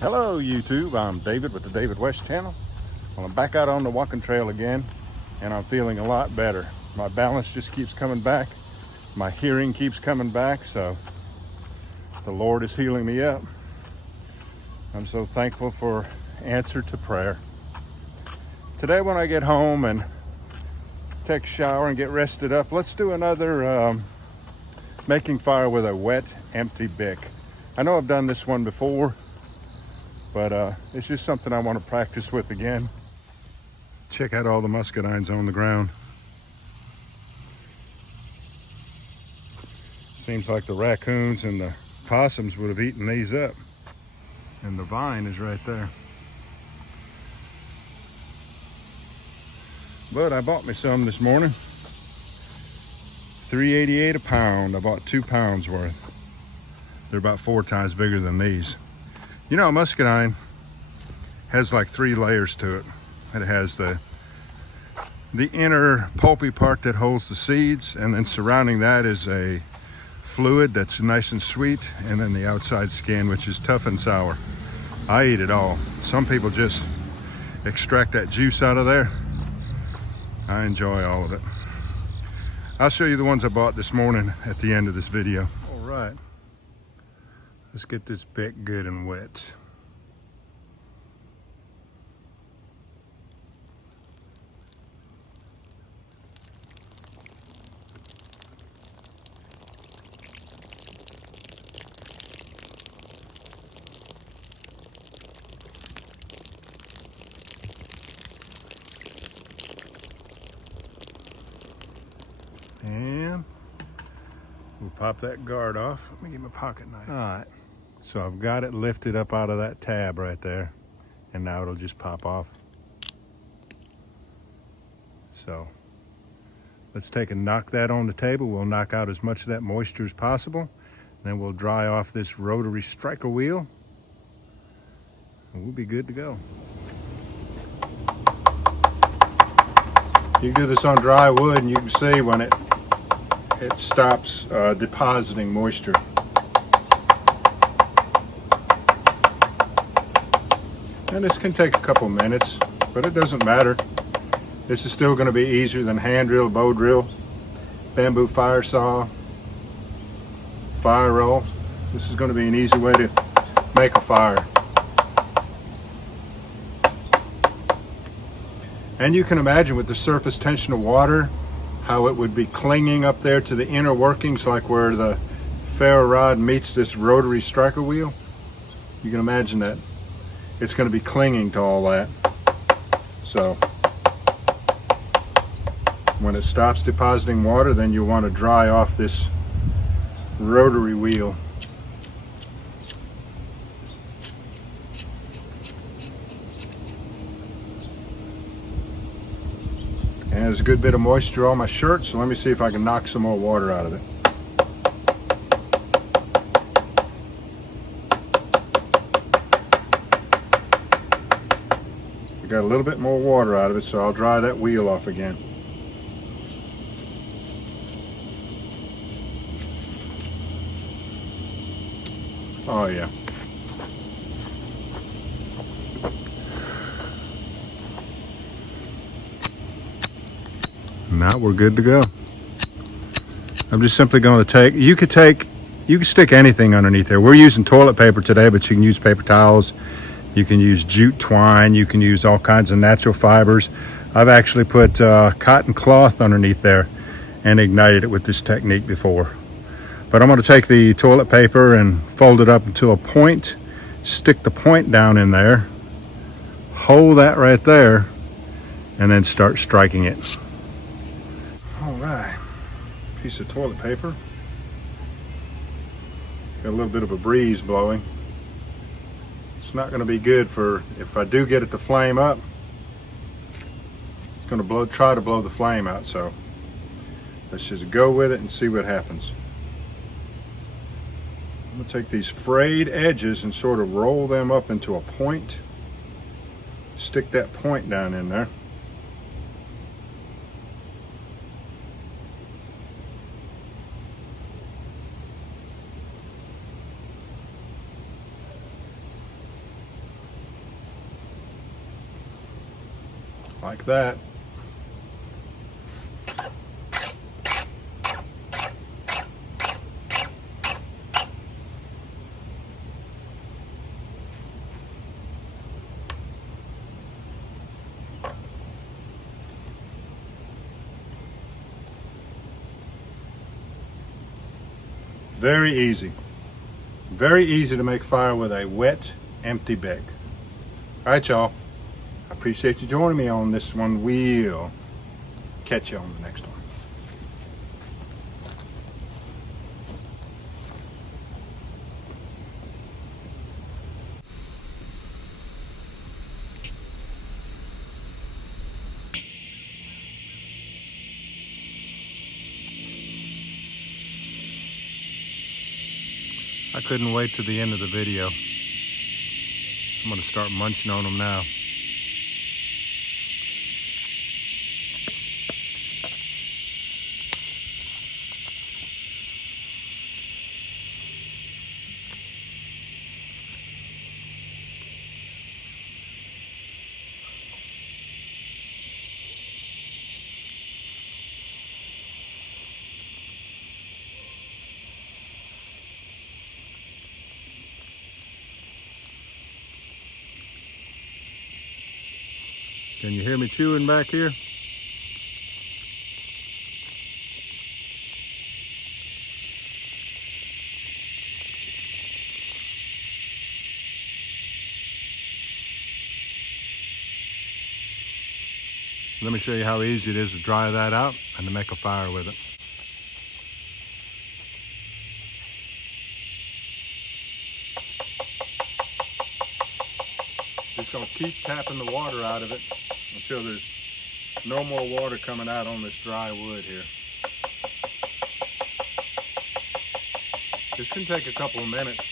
Hello YouTube, I'm David with the David West channel. Well, I'm back out on the walking trail again and I'm feeling a lot better. My balance just keeps coming back. My hearing keeps coming back, so the Lord is healing me up. I'm so thankful for answer to prayer. Today when I get home and take a shower and get rested up, let's do another making fire with a wet empty BIC. I know I've done this one before, but it's just something I want to practice with again. Check out all the muscadines on the ground. Seems like the raccoons and the possums would have eaten these up. And the vine is right there. But I bought me some this morning. $3.88 a pound. I bought 2 pounds worth. They're about 4 times bigger than these. You know, a muscadine has like 3 layers to it. It has the inner pulpy part that holds the seeds, and then surrounding that is a fluid that's nice and sweet, and then the outside skin, which is tough and sour. I eat it all. Some people just extract that juice out of there. I enjoy all of it. I'll show you the ones I bought this morning at the end of this video. All right. Let's get this BIC good and wet. And we'll pop that guard off. Let me get my pocket knife. All right. So I've got it lifted up out of that tab right there, and now it'll just pop off. So let's take and knock that on the table. We'll knock out as much of that moisture as possible. Then we'll dry off this rotary striker wheel, and we'll be good to go. You can do this on dry wood, and you can see when it stops depositing moisture. And this can take a couple minutes, but it doesn't matter. This is still going to be easier than hand drill, bow drill, bamboo fire saw, fire roll. This is going to be an easy way to make a fire. And you can imagine with the surface tension of water, how it would be clinging up there to the inner workings, like where the ferro rod meets this rotary striker wheel. You can imagine that it's going to be clinging to all that. So when it stops depositing water, then you want to dry off this rotary wheel. And there's a good bit of moisture on my shirt, so let me see if I can knock some more water out of it. I got a little bit more water out of it, so I'll dry that wheel off again. Oh yeah. Now we're good to go. I'm just simply going to take, you can stick anything underneath there. We're using toilet paper today, but you can use paper towels. You can use jute twine. You can use all kinds of natural fibers. I've actually put cotton cloth underneath there and ignited it with this technique before. But I'm going to take the toilet paper and fold it up into a point, stick the point down in there, hold that right there, and then start striking it. All right, piece of toilet paper. Got a little bit of a breeze blowing. It's not going to be good for, if I do get it to flame up, it's going to try to blow the flame out. So let's just go with it and see what happens. I'm going to take these frayed edges and sort of roll them up into a point. Stick that point down in there. like that. Very easy. Very easy to make fire with a wet, empty BIC. All right, y'all. I appreciate you joining me on this one. We'll catch you on the next one. I couldn't wait to the end of the video. I'm going to start munching on them now. Can you hear me chewing back here? Let me show you how easy it is to dry that out and to make a fire with it. Just gonna keep tapping the water out of it until there's no more water coming out on this dry wood here. This can take a couple of minutes.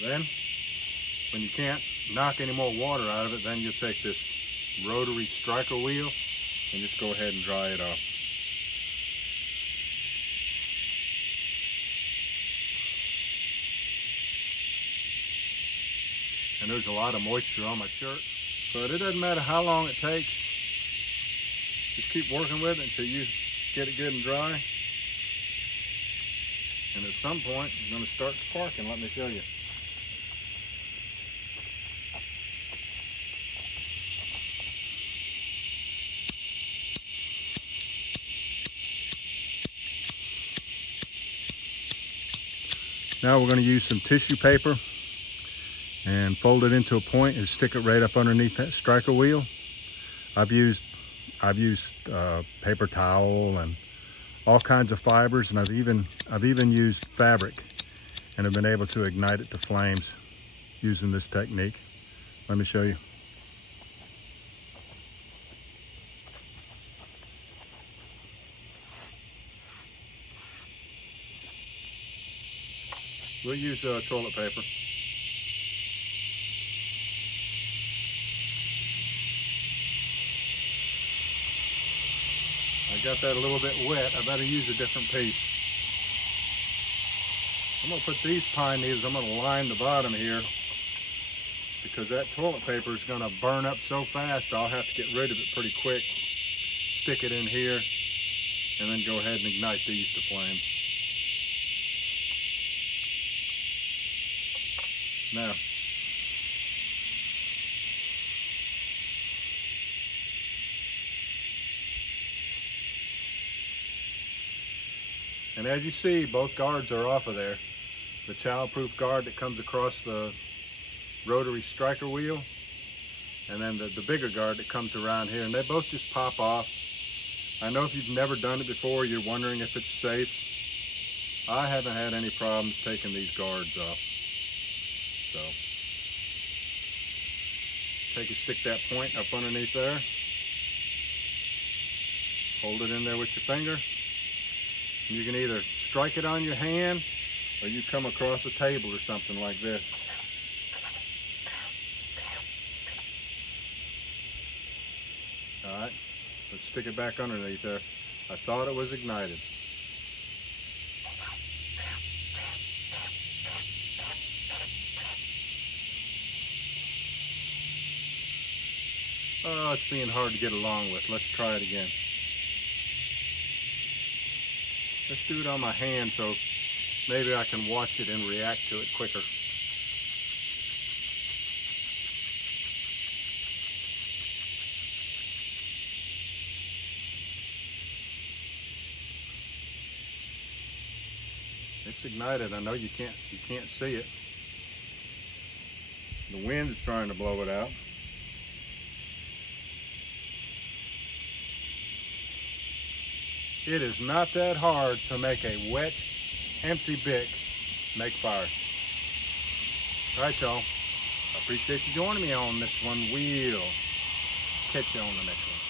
Then, when you can't knock any more water out of it, then you take this rotary striker wheel and just go ahead and dry it off. And there's a lot of moisture on my shirt, so it doesn't matter how long it takes. Just keep working with it until you get it good and dry. And at some point, it's going to start sparking. Let me show you. Now we're going to use some tissue paper and fold it into a point and stick it right up underneath that striker wheel. I've used paper towel and all kinds of fibers, and I've even used fabric, and have been able to ignite it to flames using this technique. Let me show you. We'll use toilet paper. I got that a little bit wet. I better use a different piece. I'm going to put these pine needles, I'm going to line the bottom here, because that toilet paper is going to burn up so fast I'll have to get rid of it pretty quick. Stick it in here and then go ahead and ignite these to flame. Now, And as you see, both guards are off of there. The child-proof guard that comes across the rotary striker wheel, and then the bigger guard that comes around here, and they both just pop off. I know if you've never done it before, you're wondering if it's safe. I haven't had any problems taking these guards off. So, stick that point up underneath there. Hold it in there with your finger. You can either strike it on your hand, or you come across a table or something like this. All right, let's stick it back underneath there. I thought it was ignited. Oh, it's being hard to get along with. Let's try it again. Let's do it on my hand so maybe I can watch it and react to it quicker. It's ignited. I know you can't see it. The wind's trying to blow it out. It is not that hard to make a wet, empty BIC make fire. All right, y'all. I appreciate you joining me on this one. We'll catch you on the next one.